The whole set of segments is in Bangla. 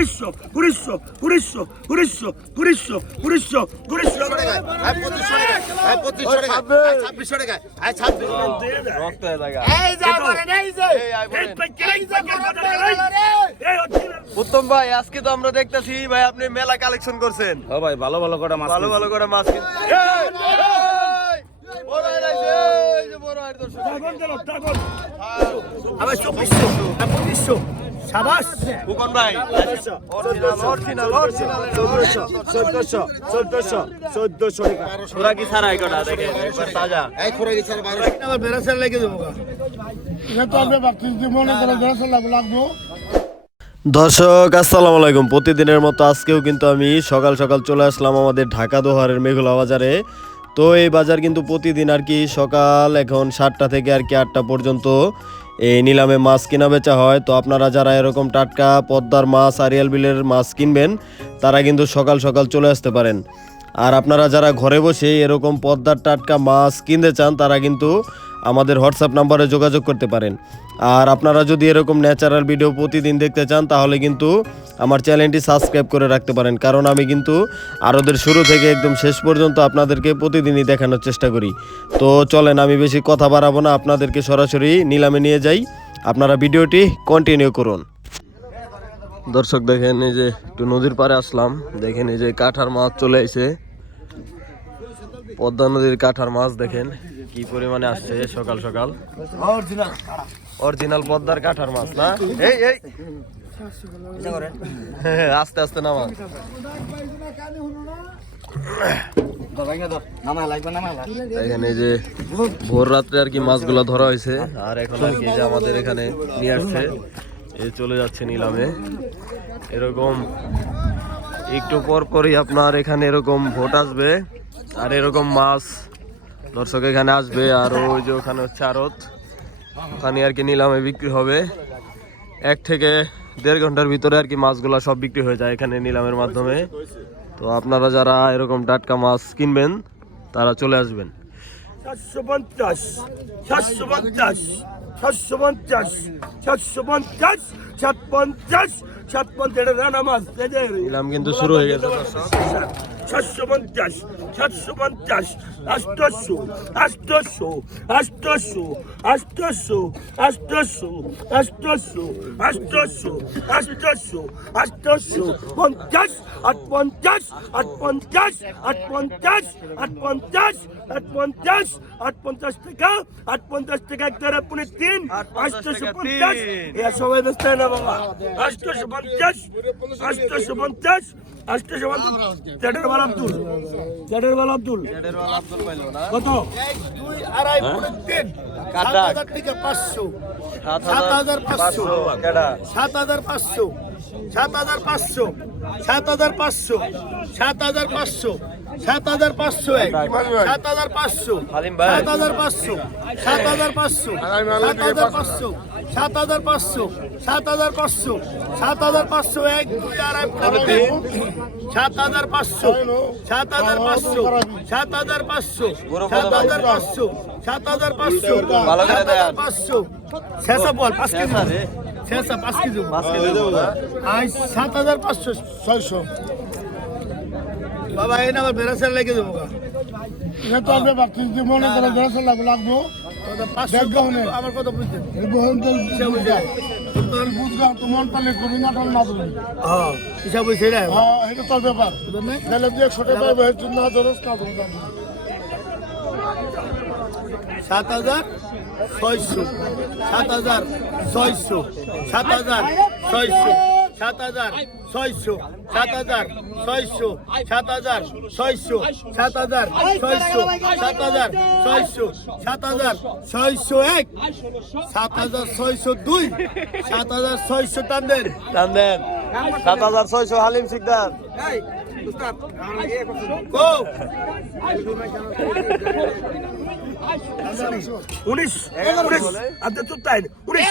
উড়িষ্য উড়িষ্য উড়িষ্য উড়িষ্য উড়িষ্য উড়িষ্য উড়িষ্য উত্তম ভাই আজকে তো আমরা দেখতেছি ভাই আপনি মেলা কালেকশন করছেন হ্যাঁ ভাই ভালো ভালো করে মাছ ভালো ভালো করে মাছ আমার চব্বিশশো পঁচিশশো সাবাস ফুকন ভাই চোদ্দশো চোদ্দশো চোদ্দশো কি ছাড়া তাজা এই খোরা লেগে তো ভাবছি মনে করে লাগবো দর্শক আসসালামু আলাইকুম প্রতিদিনের মতো আজকেও কিন্তু আমি সকাল সকাল চলে আসলাম আমাদের ঢাকা দোহারের মেঘলা বাজারে তো এই বাজার কিন্তু প্রতিদিন আর কি সকাল এখন সাতটা থেকে আর কি আটটা পর্যন্ত এই নিলামে মাছ কেনা বেচা হয়। তো আপনারা যারা এরকম টাটকা পদ্মার মাছ, আরিয়াল বিলের মাছ কিনবেন, তারা কিন্তু সকাল সকাল চলে আসতে পারেন। আর আপনারা যারা ঘরে বসে এরকম পদ্মার টাটকা মাছ কিনতে চান, তারা কিন্তু আমাদের হোয়াটসঅ্যাপ নাম্বারে যোগাযোগ করতে পারেন। আর আপনারা যদি এরকম ন্যাচারাল ভিডিও প্রতিদিন দেখতে চান, তাহলে কিন্তু আমার চ্যানেলটি সাবস্ক্রাইব করে রাখতে পারেন। কারণ আমি কিন্তু আরোদের শুরু থেকে একদম শেষ পর্যন্ত আপনাদেরকে প্রতিদিনই দেখানোর চেষ্টা করি। তো চলেন, আমি বেশি কথা বাড়াবো না, আপনাদেরকে সরাসরি নিলামে নিয়ে যাই। আপনারা ভিডিওটি কন্টিনিউ করুন। দর্শক, দেখেন এই যে একটু নদীর পাড়ে আসলাম। দেখেন এই যে কাঠার মাছ চলে এসে পদ্মা নদীর কাঠার মাছ, দেখেন। কি পরিমাণে আসছে সকাল সকাল? অরিজিনাল পদ্মার কাঠার মাছ না? এই এই। আস্তে আস্তে নামা। এখানে যে ভোর রাত্রে আর কি মাছগুলো ধরা হয়েছে আর এখন আর কি যে আমাদের এখানে নিয়ে আসছে এই চলে যাচ্ছে নিলামে। এরকম একটু পর পরই আপনার এখানে এরকম ভোট আসবে আর এরকম মাছ দর্শক এখানে আসবে আর ওই যে ওখানে হচ্ছে আড়ত। ওখানে আর কি নিলামে বিক্রি হবে। এক থেকে দেড় ঘণ্টার ভিতরে আর কি মাছগুলো সব বিক্রি হয়ে যায় এখানে নিলামের মাধ্যমে। তো আপনারা যারা এরকম টাটকা মাছ কিনবেন তারা চলে আসবেন। সাতশো পঞ্চাশ সাতশো পঞ্চাশ সাতশো পঞ্চাশ সাতশো পঞ্চাশ সাত পঞ্চাশ সাত পঞ্চাশ রানা মাছ নিলাম কিন্তু শুরু হয়ে গেছে সাতশো পঞ্চাশ সাতশো পঞ্চাশ আষ্টশো আষ্টশো আষ্টশো আষ্টশো আষ্টশো আষ্টশো আষ্টশো আষ্টশো আষ্টশো পঞ্চাশ আট পঞ্চাশ আট পঞ্চাশ আট পঞ্চাশ আট পঞ্চাশ আট পঞ্চাশ আট পঞ্চাশ টাকা আট পঞ্চাশ টাকা এক দ্বারা পুনে তিন আষ্টশো পঞ্চাশ। এ সবাই ব্যস্ত না বাবা। আষ্টশো পঞ্চাশ আষ্টশো পঞ্চাশ স্টেশন জেডের বাল আব্দুল। জেডের বাল আব্দুল। জেডের বাল আব্দুল পাইলো না। কত? 2 আড়াই হ্যাঁ? পুরো 3 সাত হাজার থেকে 500 7500 কেডা? 7500 7500 7500 7500 সাত হাজার পাঁচশো এক সাত হাজার পাঁচশো সাত হাজার পাঁচশো সাত হাজার পাঁচশো সাত হাজার পাঁচশো সাত হাজার পাঁচশো সাত হাজার পাঁচশো সাত হাজার পাঁচশো এক দুই আড়াই সাত হাজার পাঁচশো সাত হাজার পাঁচশো সাত হাজার পাঁচশো সাত হাজার পাঁচশো সাত হাজার পাঁচশো সাত হাজার পাঁচশো শেষা বল পাঁচ কেজি শেষা পাঁচ কেজি সাত হাজার পাঁচশো ছয়শো বাবা এই না আবার বেড়াচার লেগে দেবো। এটা তো আমরা ভাবছি যে মনে করে বেড়াচার লাগবো লাগবো। আমার কত বুঝছেন বুঝগা তো মন করি না তাহলে না ধরি হ্যাঁ হিসাব হয়েছে রে হ্যাঁ এটা তোর ব্যাপার। তাহলে দিয়ে একশো টাকা না ধরস না ধরস না সাত হাজার ছয়শো। সাত হাজার ছয়শো। সাত হাজার ছয়শো। সাত হাজার ছয়শো সাত হাজার ছয়শো সাত হাজার ছয়শো সাত হাজার ছয়শো সাত হাজার ছয়শো সাত হাজার ছয়শো এক সাত হাজার ছয়শো দুই সাত হাজার ছয়শো টান দেন। টান দেন। সাত হাজার ছয়শো হালিম শিকদার। গো উনিশ উনিশ আপনি তো তাই উনিশ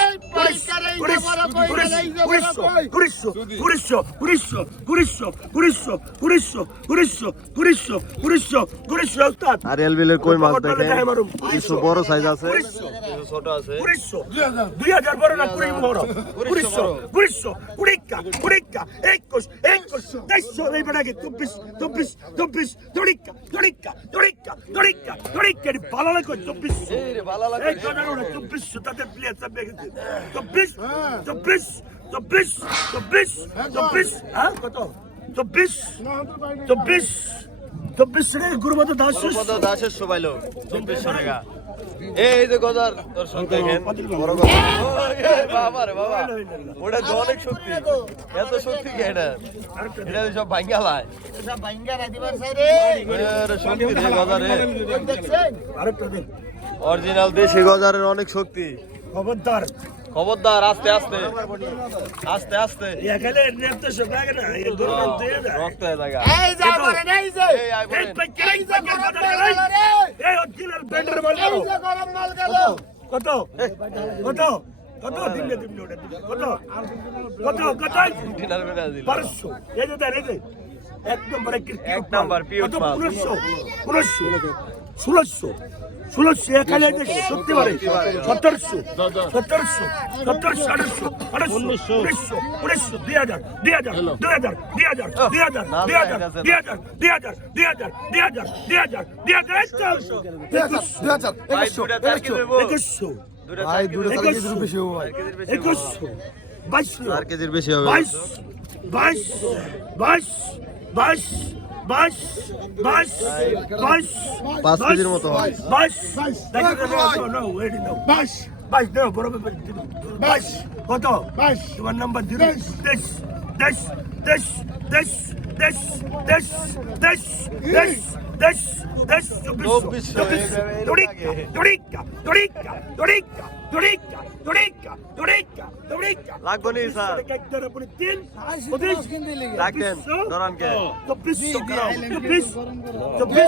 উনিশ উনিশ উনিশ উনিশশো উনিশশো উনিশশো উনিশশো উনিশশো উনিশশো উনিশশো উনিশশো উনিশশো উনিশশো উনিশশো উস্তাদ আরিয়াল বিলের কই মাছ দেখেন। কিছু বড় সাইজ আছে উনিশশো ছোট আছে উনিশশো দুই হাজার বড় না কুড়ি বড় উনিশশো উনিশশো উনিকা উনিকা একুশ একুশ তেইশশো এই বেটাকে চব্বিশ চব্বিশ চব্বিশ দড়িকা দড়িকা দড়িকা দড়িকা দড়িকা এটি ভালো লাগে চব্বিশশো এই কথা না চব্বিশশো তাদের প্লেয়ার চাপিয়ে গেছে চব্বিশ চব্বিশ চব্বিশ চব্বিশ চব্বিশ হ্যাঁ? কত? চব্বিশ চব্বিশ চব্বিশ টাকা গুরুমত দাস দাসের সবাই লোক চব্বিশশো টাকা। এই যে গজার দর্শক দেখেন। বড় বাবা রে বাবা ওটা তো অনেক শক্তি। এত শক্তি কে এটা? এটা সব ভাঙ্গা লাই রে অরিজিনাল দেশি গজারের অনেক শক্তি। খবরদার। খবরদার আস্তে আস্তে। আস্তে আস্তে। রক্ত হয়ে থাকা কত? কত? কত? দিলে দিলে ওটা কত? কত? কত? ডিনার করে দিলে। পারছ এই যে দেন এই এক নম্বরে কি এক নম্বর পিওর মাল। 1500 1500 1600 ষোলোশো এখানে সত্যি পারে সতেরোশো সতেরোশো সতেরোশো আঠারোশো আঠারোশো উনিশশো উনিশশো দুই হাজার দুই হাজার দুই হাজার দুই হাজার দুই হাজার দুই হাজার দুই হাজার দুই হাজার দুই হাজার দুই হাজার দুই হাজার দুই হাজার একুশশো কেজি দেবো একুশশো একুশশো বেশি একুশশো বাইশশো বাইশ বাইশ বাইশ বাইশ বাইশ বাইশ বাইশ পাঁচ কেজির মতো হয়। বাইশ বাইশ বাইশ দাও বরাবর বাইশ কত বাইশ তোমার নাম্বার জিরো তেইশ তেইশ তেইশ তেইশ তেইশ তেইশ তেইশ তেইশ তেইশ তেইশ চব্বিশ চব্বিশ, চব্বিশ এই- দড়িকা দড়িকা দড়িকা দড়িকা Dorinka, Dorinka, Dorinka, Dorinka. লাগবে না স্যার রাখেন দরানকে তো পিস তো পিস তো পিস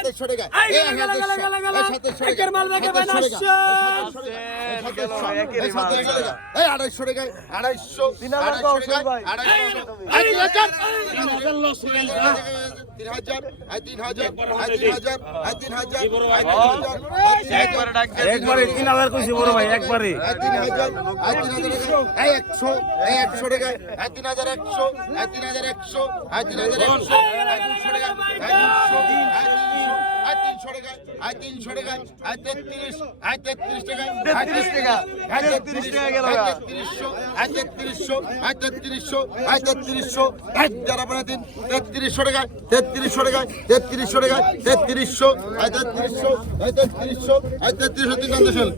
সাতাশশো টাকা আড়াইশো টাকা আড়াইশো তিন হাজার তিন হাজার তিন হাজার তিন হাজার একবারে তিন হাজার কইছি বড় ভাই একবারে তিন হাজার একশো একশো টাকা তিন হাজার একশো তিন হাজার একশো তিন হাজার একশো একশো টাকা আয় তিনশো টাকা আয় তিনশো টাকা আয় তেত্রিশ আয় তেত্রিশ টাকা আয় টাকা আয় টাকা গেল তেত্রিশশো আয় তেত্রিশশো আয় তেত্রিশশো আয় তেত্রিশশো টাকা তেত্রিশশো টাকা তেত্রিশশো টাকা তেত্রিশশো আয় তেত্রিশশো আয় তেত্রিশশো আয় তেত্রিশশো তিন কন্ডিশন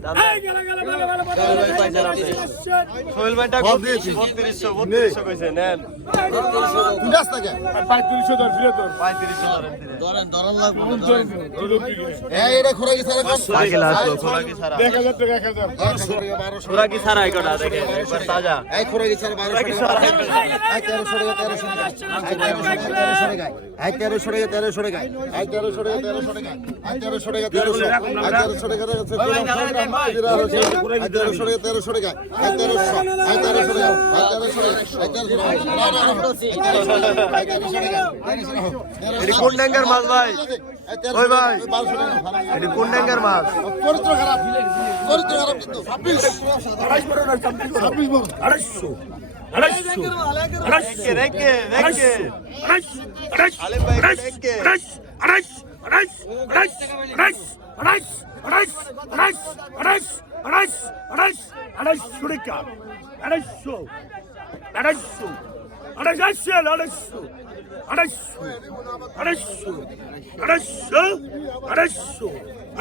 সোহেল ভাইটা কত দিয়েছি বত্রিশশো বত্রিশশো তেরোশো টাকা তেরোশো টাকা তেরোশো টাকা তেরোশো টাকা তেরোশো টাকা তেরোশো তেরোশো টাকা তেরোশো টাকা তেরোশো টাকা তেরোশো তেরোশো টাকা তেরোশো টাকা মাল ভাই ওই ভাই। এটি কোন ড্যাঙ্গার মাছ চরিত্র খারাপ চরিত্র খারাপ কিন্তু ছাব্বিশ আড়াইশ বড় না ছাব্বিশ বড় আড়াইশো আড়াইশো আড়াইশো আড়াইশ আড়াইশ আড়াইশ। আড়াইশ আড়াইশ আড়াইশ আড়াইশ আড়াইশ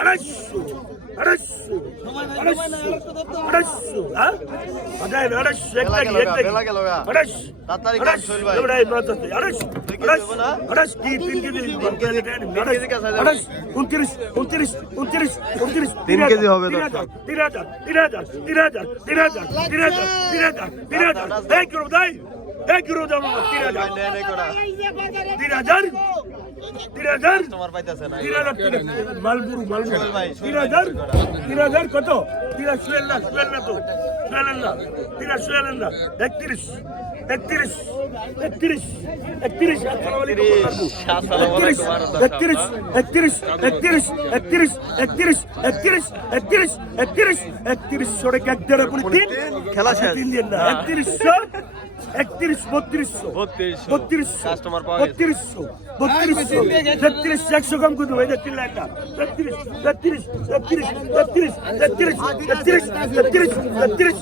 আড়াইশ আড়াইশ আড়াইশ হ্যাঁ উনত্রিশ উনত্রিশ উনত্রিশ উনত্রিশ তিন কেজি হবে তিন। হাজার তিন হাজার তিন হাজার তিন হাজার তিন হাজার তিন হাজার তিন হাজার তিন হাজার এক দাই দাম তিন হাজার। তিন হাজার? তিন হাজার? তিন তিন তিন কত? না না তো। না। না। একত্রিশ একত্রিশ একত্রিশ একত্রিশ। দর্শক। একত্রিশ। একত্রিশ একত্রিশ একত্রিশ একত্রিশ একত্রিশ একত্রিশ একত্রিশ একত্রিশ সরে এক দেড় তিন। খেলা তিন দিন না। একত্রিশশো একত্রিশ বত্রিশশো বত্রিশশো। বত্রিশশো। বত্রিশশো তেত্রিশ একশো কম করে দেবো তিন লাখটা তেত্রিশ তেত্রিশ তেত্রিশ তেত্রিশ তেত্রিশ তেত্রিশ তেত্রিশ তেত্রিশ।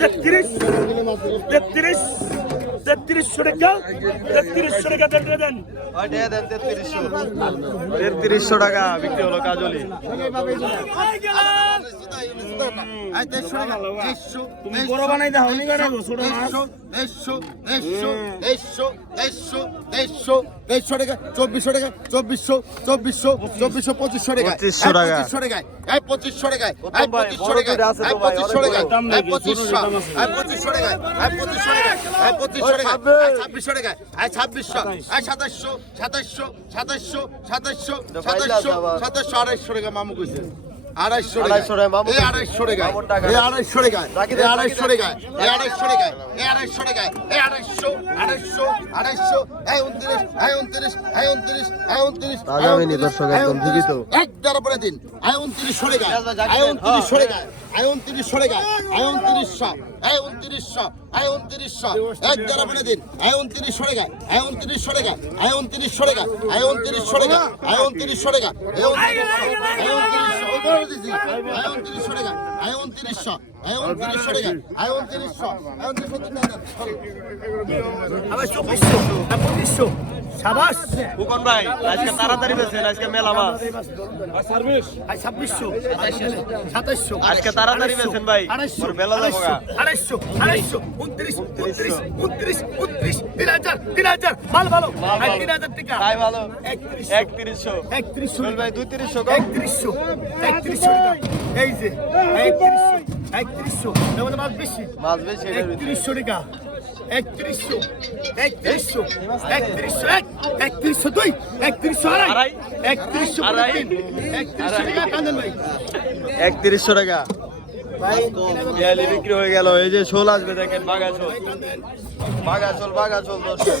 তেত্রিশ তেত্রিশ তেত্রিশশো টাকা তেত্রিশশো টাকা দেন দেন তেত্রিশশো। টাকা বিক্রি হলো কাজলি। তুমি বড় বানাই দাও ছোট মাছ। দেড়শো দেড়শো দেড়শো টাকা চব্বিশশো টাকা চব্বিশশো চব্বিশশো চব্বিশশো পঁচিশশো টাকা পঁচিশশো টাকা। পঁচিশশো টাকায় এই পঁচিশশো টাকায় এই? পঁচিশশো টাকায় এই পঁচিশশো টাকায়। এই পঁচিশশো এই পঁচিশশো টাকায় এই পঁচিশশো টাকায় এই পঁচিশশো টাকায় এই ছাব্বিশশো টাকায় এই ছাব্বিশশো এই সাতাশশো সাতাশশো সাতাশশো সাতাশশো সাতাশশো সাতাশশো আড়াইশো টাকা মামু কইছে আড়াইশো আড়াইশো এই আড়াইশো টাকায়। এই আড়াইশো টাকায়। এই আড়াইশো টাকায়। এই আড়াইশো টাকায়। এই আড়াইশো টাকায়। এই আড়াইশো আড়াইশো আড়াইশো। এই উনত্রিশ এই উনত্রিশ এই উনত্রিশ এই উনত্রিশ আগামী নিদর্শক একদম জীবিত এক দ্বারা পরে দিন। এই উনত্রিশ সরে গায় এই উনত্রিশ সরে গায় আয় উনত্রিশ সরে গা আয় উনত্রিশশো আয় উনত্রিশশো আয় উনত্রিশশো এক যারা বলে দিন আয় উনত্রিশ সরে গা আয় উনত্রিশ সরে গা আয় উনত্রিশ সরে গা আয় উনত্রিশ সরে গা আয় উনত্রিশ সরে গা আয় উনত্রিশ আয় উনত্রিশ সরে গা আয় উনত্রিশশো আয় উনত্রিশ সরে গা আয় উনত্রিশশো আয় উনত্রিশশো আবার চব্বিশশো চব্বিশশো সাবাস। ফুকন ভাই আজকে তাড়াতাড়ি বেছেন আজকে মেলা মাছ। ছাব্বিশশো। সাতাশশো আজকে তাড়াতাড়ি বেছেন ভাই ওর যাব। আড়াইশো আড়াইশো উনত্রিশ উনত্রিশ উনত্রিশ উনত্রিশ তিন হাজার তিন হাজার। মাল ভালো। তিন হাজার টাকা। তাই ভালো। একত্রিশশো। একত্রিশশো। ভাই দুই তিরিশশো একত্রিশশো। একত্রিশশো এই যে একত্রিশশো। একত্রিশশো। মাছ বেশি। মাছ বেশি। একত্রিশশো টাকা। একত্রিশশো একত্রিশশো একত্রিশশো এক একত্রিশশো দুই একত্রিশশো আড়াই। একত্রিশশো আড়াই। একত্রিশশো টাকা কান্দন ভাই। একত্রিশশো টাকা। পেয়ালি বিক্রি হয়ে গেল। এই যে শোল আসবে দেখেন বাঘা চোল বাঘা চোল বাঘা চোল দর্শক।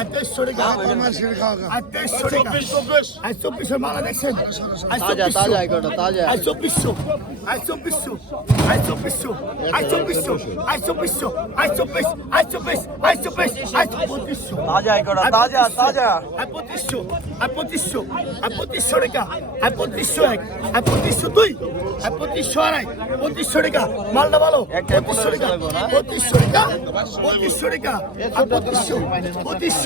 আটচল্লিশ টাকা। আটচল্লিশ টাকা। আজ চব্বিশশো মালা দেখছেন? আজ চব্বিশশো আজ চব্বিশশো। আজ চব্বিশশো। আজ চব্বিশশো। আজ চব্বিশশো। আজ চব্বিশ। আজ চব্বিশ। আজ চব্বিশ। আজ পঁচিশশো। আর পঁচিশশো। আর পঁচিশশো। আর পঁচিশশো। টাকা। আর পঁচিশশো এক। আর পঁচিশশো দুই। আর পঁচিশশো আড়াই। পঁচিশশো টাকা। মালটা ভালো। পঁচিশশো টাকা। পঁচিশশো টাকা। পঁচিশশো টাকা। আর পঁচিশশো। পঁচিশশো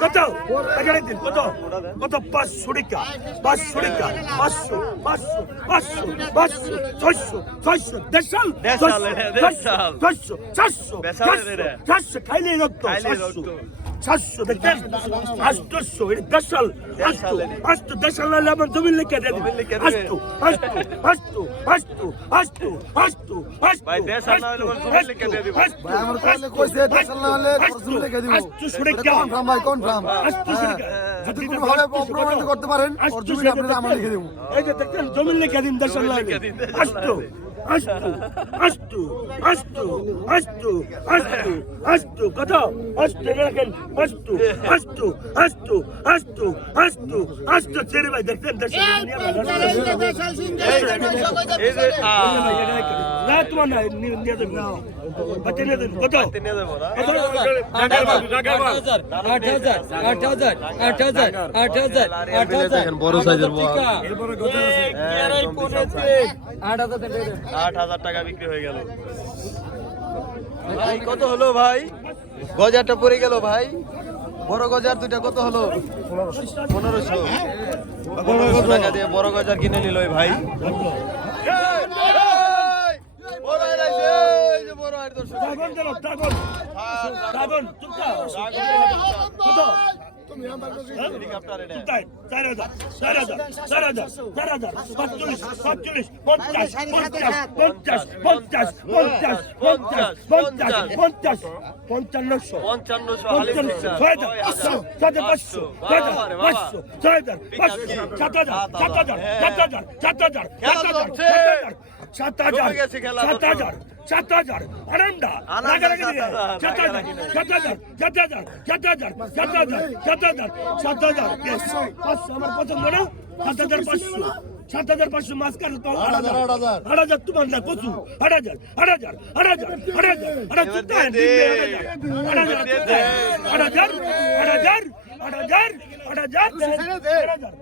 কত আগাড়ে দিন কত কত পাঁচশো টাকা পাঁচশো টাকা পাঁচশো পাঁচশো পাঁচশো পাঁচশো ছয়শো ছয়শো দেশাল দেশাল দেশাল ছয়শো চারশো চারশো খাইলে রক্ত চারশো সাতশো দেখেন আষ্টশো এটা দেশাল আষ্টু আষ্টু দেশাল নাহলে আমার জমির লিখে দেন আষ্টু আষ্টু আষ্টু আষ্টু আষ্টু আষ্টু করতে পারেন জমির লিখে দিন দেশাল আষ্টু ಅಷ್ಟು ಅಷ್ಟು ಅಷ್ಟು ಅಷ್ಟು ಅಷ್ಟು ಅಷ್ಟು ಕಥ ಅಷ್ಟು ಅಷ್ಟು ಅಷ್ಟು ಅಷ್ಟು ಅಷ್ಟು ಅಷ್ಟು ಅಷ್ಟು ಸೇರಿ ಭಾই দেখতেন না তোমার না নিয়ে দেবো বাচ্চা নিয়ে দেবো কত আট হাজার আট হাজার আট হাজার আট হাজার আট হাজার বড় সাইজের আট হাজার আট হাজার টাকা বিক্রি হয়ে গেল। ভাই কত হলো ভাই? গজারটা পড়ে গেল ভাই। বড় গজার দুইটা কত হলো? পনেরোশো। পনেরোশো টাকা দিয়ে বড় গজার কিনে নিল ভাই। বড় দর্শক। পঞ্চান্নশো পঞ্চান্নশো ছয় হাজার পাঁচশো ছয় হাজার পাঁচশো ছয় হাজার পাঁচশো সাত হাজার সাত হাজার সাত হাজার সাত হাজার সাত হাজার সাত হাজার সাত হাজার சத்தாஜார் அனண்டா நகரகிரியே சத்தாஜார் சத்தாஜார் சத்தாஜார் சத்தாஜார் சத்தாஜார் சத்தாஜார் சத்தாஜார் எஸ் பஸ் আমার পছন্দ না 7500 7500 মাস কার তো 8000 8000 তোমার না কচু 8000 8000 8000 8000 8000 চুপ থাক 8000 8000 8000 8000 8000 8000 8000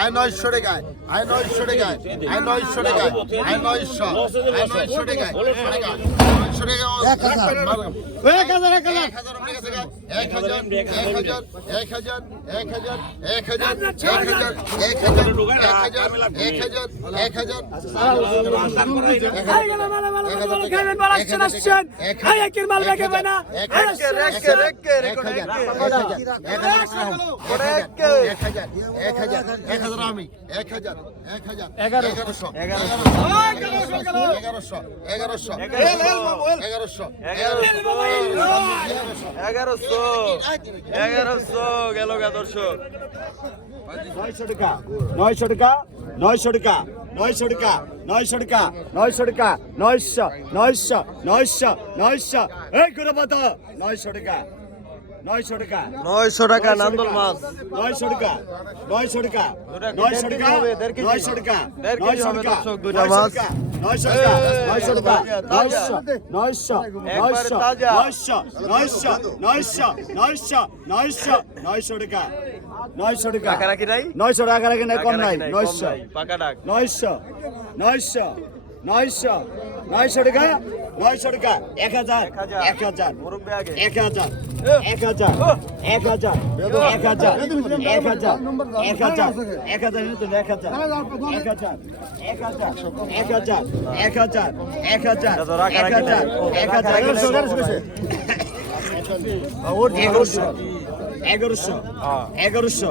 আয় নয়শো টাকা। আয় নয়শো টাকা। আয় নয়শো টাকা। আয় নয়শো। আয় নয়শো। আয় এক হাজার। এক হাজার, এক হাজার। এক হাজার এক হাজার, এক হাজার, এক হাজার, এক হাজার, এক হাজার, এক হাজার, এক হাজার, এক হাজার, এক হাজার, এক হাজার। আমি এক হাজার এক হাজার এগারোশো এগারোশো এগারোশো এগারোশো। এগারোশো। এগারোশো। গেল গা দর্শক। নয়শো টাকা নয়শো টাকা নয়শো টাকা নয়শো টাকা নয়শো টাকা নয়শো টাকা নয়শো নয়শো নয়শো নয়শো। এই করে পাতা নয়শো টাকা। নয়শো টাকা। নয়শো টাকা নান্দল মাছ। নয়শো টাকা। নয়শো টাকা। দুটা নয়শো টাকা? নয়শো টাকা। নয়শো টাকা। নয়শো মাছ। টাকা। নয়শো টাকা। নয়শো টাকা। নয়শো। নয়শো। নয়শো। নয়শো। নয়শো। নয়শো। নয়শো। নয়শো। টাকা। নয়শো টাকা। টাকা রাখি নাই? নয়শো টাকা রাখে নাই। কম নাই। নয়শো। নয়শো। নয়শো। নয়শো টাকা। নয়শো টাকা এক হাজার এক হাজার এক হাজার এক হাজার এক হাজার এক হাজার এক হাজার এক হাজার এক হাজার এক হাজার এক হাজার এক হাজার এক হাজার এক হাজার এক হাজার এক হাজার এক হাজার এগারোশো এগারোশো এগারোশো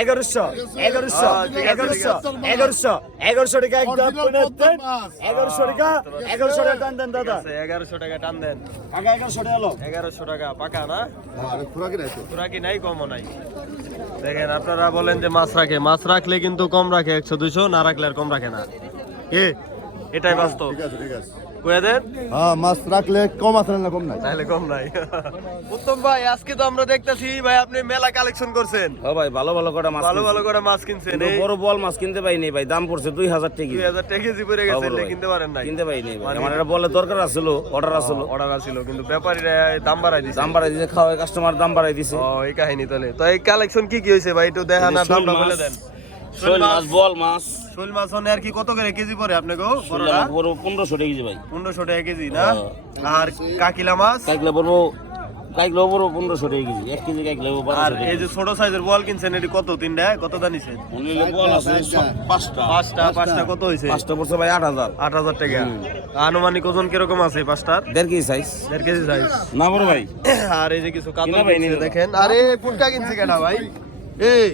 এগারোশো এগারোশো এগারোশো এগারোশো এগারোশো টাকা একদম এগারোশো টাকা এগারোশো টাকা টান দেন দাদা। এগারোশো টাকা টান দেন। টাকা এগারোশো টাকা এলো এগারোশো টাকা পাকা না? খুরাকি নাই কমও নাই। দেখেন আপনারা বলেন যে মাছ রাখে। মাছ রাখলে কিন্তু কম রাখে একশো দুইশো না রাখলে আর কম রাখে না। এ এটাই বাস্তব। কয়ে হ্যাঁ মাছ রাখলে কম আছে না কম নাই? তাহলে কম নাই। উত্তম ভাই আজকে তো আমরা দেখতেছি ভাই আপনি মেলা কালেকশন করছেন। ও ভাই ভালো ভালো কটা মাছ ভালো ভালো করে মাছ কিনছেন এই বড় বল মাছ কিনতে পাইনি ভাই দাম পড়ছে দুই হাজার টাকা। দুই হাজার টাকা কেজি পড়ে গেছে এটা কিনতে পারেন নাই। কিনতে পাইনি ভাই। মানে- আমার একটা বলে দরকার আছিল অর্ডার আছিল। অর্ডার আছিল কিন্তু ব্যাপারীরা দাম বাড়াই দিছে। দাম বাড়াই দিছে খাওয়াই কাস্টমার দাম বাড়াই দিছে। ও এই কাহিনী তাহলে। তো এই কালেকশন কি কি হয়েছে ভাই একটু দেখান আর শোল দামটা বলে দেন। শোল মাছ বল মাছ। শোল মাছ হনে আর কি কত করে কেজি পড়ে আপনাকে শোল বড়টা মাছ বড় পনেরোশো টাকা কেজি ভাই। পনেরোশো টাকা কেজি না? হ্যাঁ। আর কাকিলা মাছ? কাইকলে বড় কাইকলে বড় পনেরোশো টাকা কেজি। এক কেজি কাইকলে আর এই যে ছোট সাইজের বল কিনছেন এটি কত তিনটা? কত অনলাইনে বল আছে সব পাঁচটা। পাঁচটা পাঁচটা কত হয়েছে পাঁচটা পড়ছে ভাই আট হাজার। আট হাজার টাকা। আনুমানিক ওজন কীরকম আছে এই পাঁচটার? দেড় কেজি সাইজ দেড় কেজি সাইজ না বড় ভাই। আর এই যে কিছু কাতল ভাই কিনছে দেখেন। আরে কিনছে কেডা ভাই? এই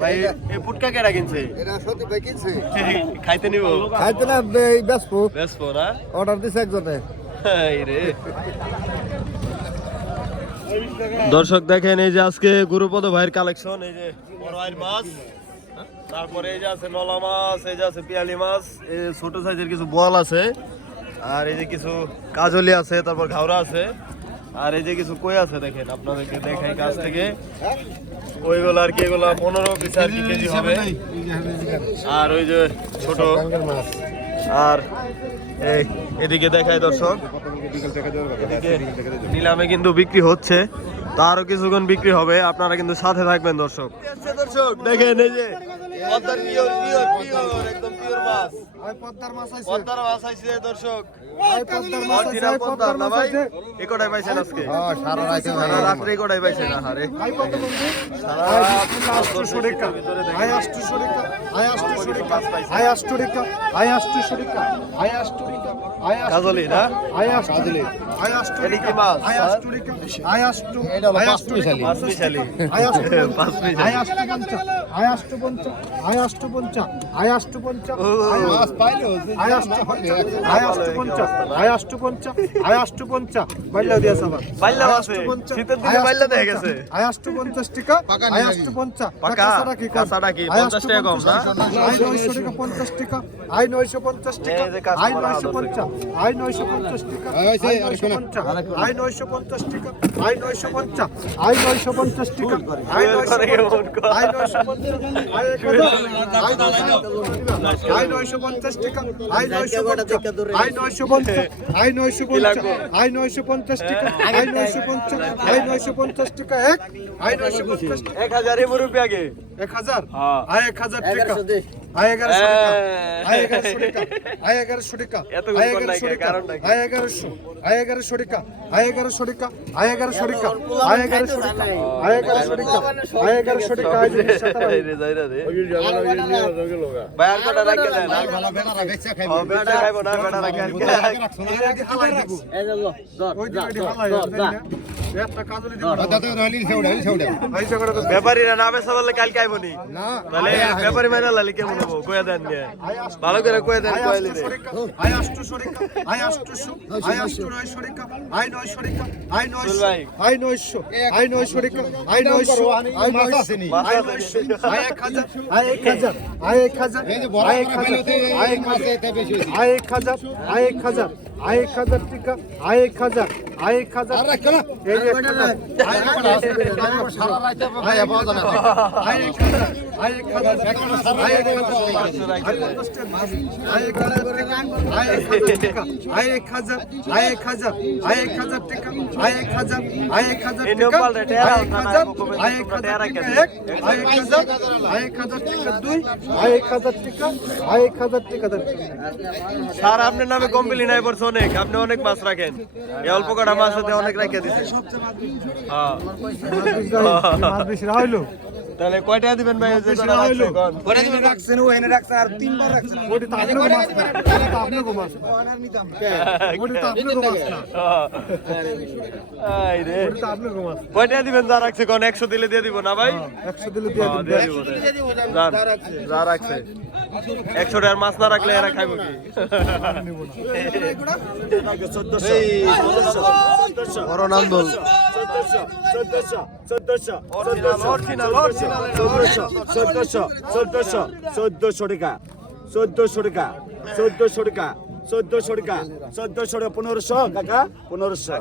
ভাই এই পুটকা কেডা কিনছে? এটা সত্যি ভাই কিনছে। খাইতে নিব। খাইতে না এই অর্ডার দিছে একজনে। এই রে। দর্শক দেখেন এই যে আজকে গুরুপদ ভাইয়ের কালেকশন এই যে বড় ভাইয়ের মাছ তারপরে এই যে আছে নলা মাছ এই যে আছে পিয়ালি মাছ এই ছোট সাইজের কিছু বল আছে আর এই যে কিছু কাজলি আছে তারপর ঘাওড়া আছে। আর এই যে কিছু কই আছে দেখেন, আপনাদেরকে দেখাই কাছ থেকে। ওইগুলো আর কি, এগুলো পনেরো পিস আর কি কেজি হবে। আর ওই যে ছোট, আর এই, এদিকে দেখায় দর্শক। নিলামে কিন্তু বিক্রি হচ্ছে তারও কিছুক্ষণ বিক্রি হবে, আপনারা কিন্তু সাথে থাকবেন দর্শক। দর্শক দেখেন এই যে পদ্মার পিওর পিওর পিওর একদম পিওর মাছ। ভাই পদ্মার মাছ আইছে। পদ্মার দর্শক। ভাই পদ্মার মাছ আইছে পদ্মার না ভাই? একটাই পাইছেন আজকে? হ্যাঁ সারা রাতে সারা রাতে একটাই পাইছেন? আরে ভাই আষ্টু শরিকা ভাই আষ্টু শরিকা ভাই আষ্টু আষ্টু শরিকা ভাই আষ্টু শরিকা ভাই পঞ্চাশ না? আয়াস কাজলি। টাকা আয়াস নয়শো পঞ্চাশ পাকা টাকা কম না? আই 900 টাকা আই 950 টাকা। আই নয়শো পঞ্চাশ টাকা আয় নয়শো পঞ্চাশ আই নয়শো পঞ্চাশ টাকা আই নয়শো পঞ্চাশ আই নয়শো পঞ্চাশ টাকা আয় নয়শো পঞ্চাশ আই নয়শো পঞ্চাশ টাকা আই নয়শো পঞ্চাশ আই নয়শো পঞ্চাশ আই নয়শো পঞ্চাশ আই নয়শো পঞ্চাশ টাকা আই নয়শো পঞ্চাশ আই নয়শো পঞ্চাশ টাকা এক আই নয়শো পঞ্চাশ এক হাজারে মুরব্বী আগে এক হাজার আয় এক হাজার টাকা আয় এগারোশো টাকা আয় এগারোশো টাকা আয় এগারোশো টাকা আয় এগারোশো টাকা? আয় এগারোশো আয় এগারোশো টাকা আয় এগারোশো টাকা আয় এগারোশো টাকা আয় এগারোশো টাকা আয় এগারোশো টাকা আয় এগারোশো টাকা আয় দুশো সাতাশ। ব্যাপারীরা না বেসা বললে কালকে আইব নি। তাহলে ব্যাপারী মাইনা লালি কেমন হব? কয়ে দেন দিয়ে ভালো করে কয়ে দেন কয়ে আই আষ্টু শরিক আই আষ্টু শু আই আষ্টু নয় শরিক আই নয় শরিক আই নয় শু আই নয় শু আই নয় শরিক আই নয় শু আই নয় শু আই নয় শু আই এক হাজার আই এক হাজার আয় এক হাজার টিকা, আয় এক হাজার, আয় এক হাজার, এই এক হাজার, আয় এক হাজার, আয় এক হাজার, আয় এক হাজার, আয় এক হাজার, আয় এক হাজার, আয় এক হাজার আয় এক হাজার আয় এক হাজার টাকা আয় এক হাজার আয় এক হাজার এই টাকা নেপাল রে, টেরা আয় এক না, না, হাজার কোকো আয় এক বেশি হাজার তোমরা টাকা টেরা এক আয় এক হাজার আয় এক হাজার টাকা দুই আয় এক হাজার টাকা আয় এক হাজার টাকা স্যার আপনার নামে কমপ্লেন নাই পড়ছে অনেক আপনি অনেক মাছ রাখেন। এই অল্প কটা মাছ হতে অনেক রাখে দিচ্ছে হ্যাঁ। তাহলে কয়টা দিবেন ভাই? যে কটা কয়টা দিবেন? রাখছেন ও এনে আর তিনবার রাখছেন। মাছ মাছ হ্যাঁ। ওনার নিতাম মাছ আই রে মাছ কয়টা দিবেন? যা রাখছে কোন 100 দিলে দিয়ে দিব না ভাই? 100 দিলে দিয়ে হ্যাঁ, দিব 100 দিলে দিয়ে দিব যা রাখছে। যা রাখছে। একশো টাকার মাছ না রাখলে এরা খাইব কি? চোদ্দশো টাকা চোদ্দশো টাকা চোদ্দশো টাকা। চোদ্দশো টাকা। চোদ্দশো পনেরোশো কাকা? পনেরোশো।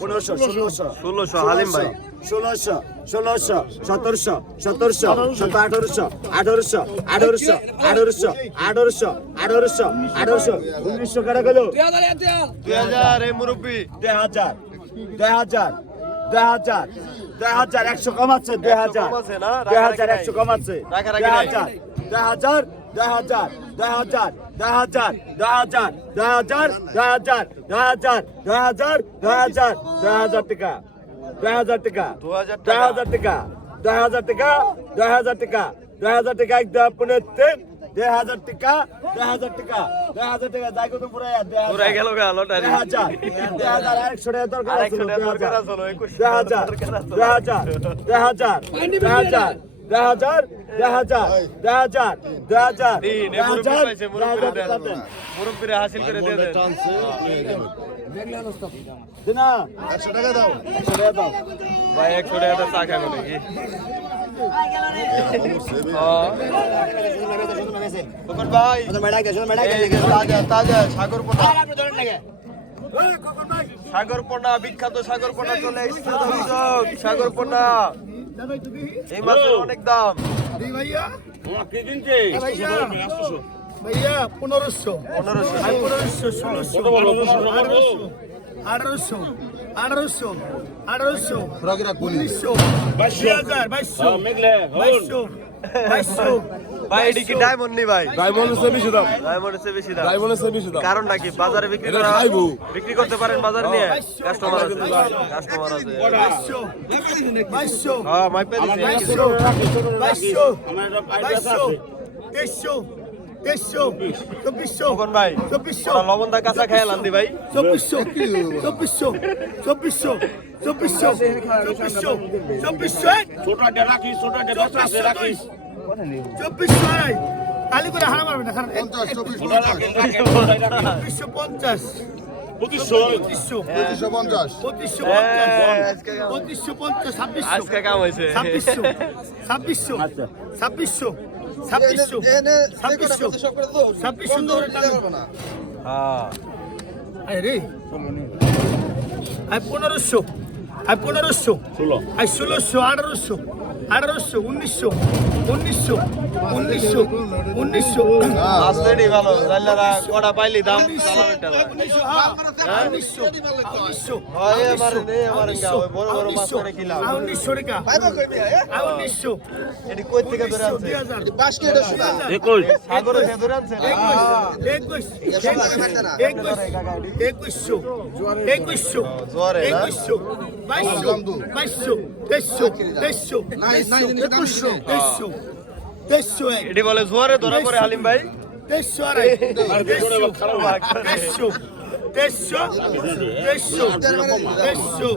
পনেরোশো। ষোলোশো। ষোলোশো, হালিম ভাই। ষোলোশো ষোলোশো সতেরোশো সতেরোশো সতেরো আঠারোশো আঠারোশো আঠারোশো আঠারোশো আঠারোশো আঠারোশো আঠারোশো। উনিশশো কাটা গেল? দুই হাজার এই মুরব্বী। দুই হাজার দুই হাজার দুই হাজার দুই হাজার একশো দুই হাজার। কম আছে না? দুই হাজার রাখারাখি একশো নাই। কমাচ্ছে দুই হাজার দুই হাজার দুই হাজার দুই হাজার দুই হাজার দুই হাজার দুই হাজার দুই হাজার দুই হাজার দুই হাজার দুই হাজার দুই হাজার টাকা দুই হাজার টাকা দু হাজার দুই টাকা। হাজার টাকা দুই হাজার টাকা দুই হাজার টাকা দুই হাজার টাকা একদম আপনার তিন দুই হাজার টাকা দুই হাজার টাকা দুই হাজার টাকা যাই কত পুরো পুরাই গেল গা লটারি দুই হাজার দুই হাজার আরেকশো টাকা দরকার আরেকশো ছিল, টাকা দুই দরকার হাজার। আছে, একুশশো দুই টাকা হাজার দরকার আছে। দুই হাজার দুই হাজার দুই হাজার দুই হাজার দুই হাজার দুই হাজার দুই হাজার দুই হাজার দুই হাজার দেন। হাসিল করে দিয়ে দেন দিনা একশো টাকা দাও। একশো টাকা দাও। ভাই একশো টাকা চা খাইব নাকি? ভাই। তাজা তাজা সাগর পোনা। সাগর পোনা বিখ্যাত সাগর পোনা চলে এসেছে দর্শক। সাগর পোনা। এই মাছের অনেক দাম। কি কিনছে? ভাইয়া পনেরোশো। পনেরোশো। পনেরোশো ষোলোশো। আঠারোশো আঠারোশো আঠারোশো উনিশশো বাইশ হাজার বাইশশো মেঘলে বাইশশো বাইশশো ভাই এটি কি ডায়মন্ড নি ভাই? ডায়মন্ড হচ্ছে বেশি দাম। ডায়মন্ড বেশি দাম। ডায়মন্ড হচ্ছে বেশি দাম। কারণ নাকি বাজারে বিক্রি করা বিক্রি করতে পারেন বাজারে নিয়ে? কাস্টমার আছে। কাস্টমার আছে। বাইশশো বাইশশো হ্যাঁ আমার আছে। তেইশশো চব্বিশশো খোকন ভাই চব্বিশশো লবণ দা কাঁচা খেয়ে লান্দি ভাই। চব্বিশশো চব্বিশশো চব্বিশশো চব্বিশশো চব্বিশশো চব্বিশশো ছোট রাখিস ছোট রাখিস চব্বিশ ছয়। পনেরোশো। আর পনেরোশো। আর ষোলোশো আঠারোশো। আঠারোশো উনিশশো উনিশশো উনিশশো উনিশশো। একুশশো একুশশো বাইশশো বাইশশো তেইশশো তেইশশো এটি বলে জোয়ারে ধরা পড়ে হালিম ভাই তেইশশো আড়াই তেইশশো তেইশশো তেইশশো তেইশশো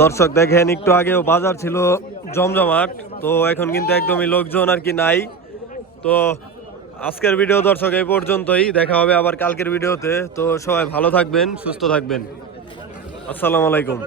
দর্শক দেখেন একটু আগেও বাজার ছিল জমজমাট তো এখন কিন্তু একদমই লোকজন আর কি নাই। তো আজকের ভিডিও দর্শক এই পর্যন্তই। দেখা হবে আবার কালকের ভিডিওতে। তো সবাই ভালো থাকবেন সুস্থ থাকবেন। আসসালামু আলাইকুম।